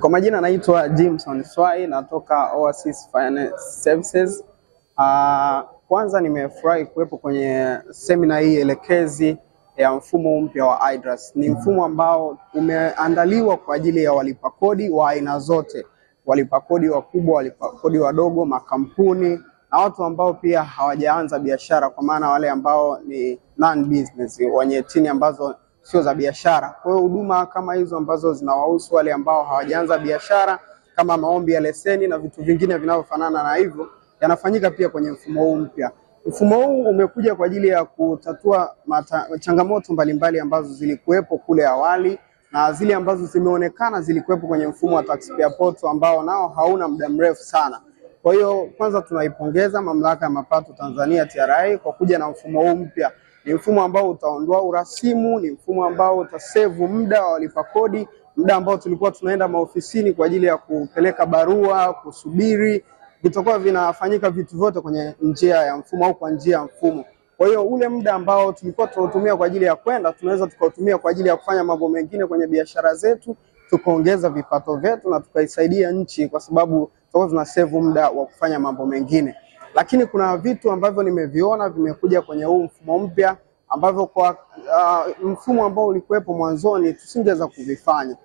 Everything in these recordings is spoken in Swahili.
Kwa majina naitwa Jimson Swai, natoka Oasis Finance Services. Kwanza nimefurahi kuwepo kwenye semina hii elekezi ya mfumo mpya wa IDRAS. Ni mfumo ambao umeandaliwa kwa ajili ya walipa kodi wa aina zote, walipa kodi wakubwa, walipa kodi wadogo, makampuni na watu ambao pia hawajaanza biashara, kwa maana wale ambao ni non business, wenye chini ambazo sio za biashara. Kwa hiyo huduma kama hizo ambazo zinawahusu wale ambao hawajaanza biashara, kama maombi ya leseni na vitu vingine vinavyofanana na hivyo, yanafanyika pia kwenye mfumo huu mpya. Mfumo huu umekuja kwa ajili ya kutatua changamoto mbalimbali ambazo zilikuwepo kule awali na zile ambazo zimeonekana zilikuwepo kwenye mfumo wa taxpayer portal ambao nao hauna muda mrefu sana. Kwa hiyo kwanza tunaipongeza Mamlaka ya Mapato Tanzania TRA kwa kuja na mfumo huu mpya. Ni mfumo ambao utaondoa urasimu, ni mfumo ambao utasevu muda wa walipa kodi, muda ambao tulikuwa tunaenda maofisini kwa ajili ya kupeleka barua, kusubiri, vitakuwa vinafanyika vitu vyote kwenye njia ya mfumo au kwa njia ya mfumo. Kwa hiyo ule muda ambao tulikuwa tunautumia kwa ajili ya kwenda, tunaweza tukautumia kwa ajili ya kufanya mambo mengine kwenye biashara zetu, tukaongeza vipato vyetu na tukaisaidia nchi, kwa sababu tutakuwa tunasave muda wa kufanya mambo mengine. Lakini kuna vitu ambavyo nimeviona vimekuja kwenye huu mfumo mpya ambavyo kwa mfumo ambao ulikuwepo mwanzoni tusingeweza kuvifanya.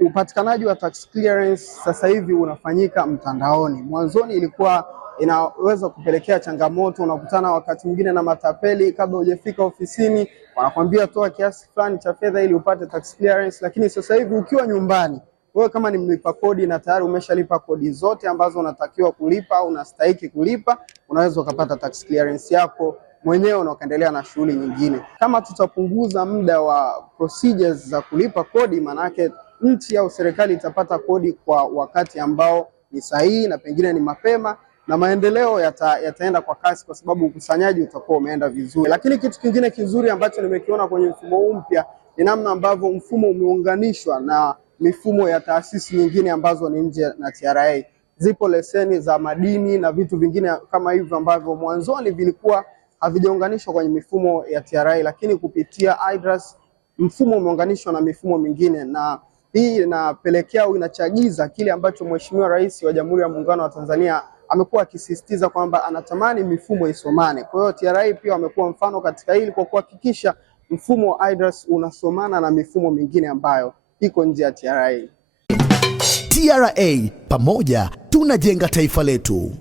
Upatikanaji wa tax clearance sasa hivi unafanyika mtandaoni. Mwanzoni ilikuwa inaweza kupelekea changamoto, unakutana wakati mwingine na matapeli, kabla hujafika ofisini wanakuambia toa kiasi fulani cha fedha ili upate tax clearance. Lakini sasa hivi ukiwa nyumbani, wewe kama ni mlipa kodi na tayari umeshalipa kodi zote ambazo unatakiwa kulipa au unastahili kulipa, unaweza ukapata tax clearance yako mwenyewe na ukaendelea na shughuli nyingine. Kama tutapunguza muda wa procedures za kulipa kodi, manake nchi au serikali itapata kodi kwa wakati ambao ni sahihi na pengine ni mapema, na maendeleo yataenda kwa kasi kwa sababu ukusanyaji utakuwa umeenda vizuri. Lakini kitu kingine kizuri ambacho nimekiona kwenye mfumo huu mpya ni namna ambavyo mfumo umeunganishwa na mifumo ya taasisi nyingine ambazo ni nje na TRA. Zipo leseni za madini na vitu vingine kama hivyo ambavyo mwanzoni vilikuwa havijaunganishwa kwenye mifumo ya TRA, lakini kupitia IDRAS mfumo umeunganishwa na mifumo mingine, na hii inapelekea au inachagiza kile ambacho Mheshimiwa Rais wa Jamhuri ya Muungano wa Tanzania amekuwa akisisitiza kwamba anatamani mifumo isomane. Kwa hiyo TRA pia wamekuwa mfano katika hili kwa kuhakikisha mfumo wa IDRAS unasomana na mifumo mingine ambayo iko nje ya TRA. TRA, pamoja tunajenga taifa letu.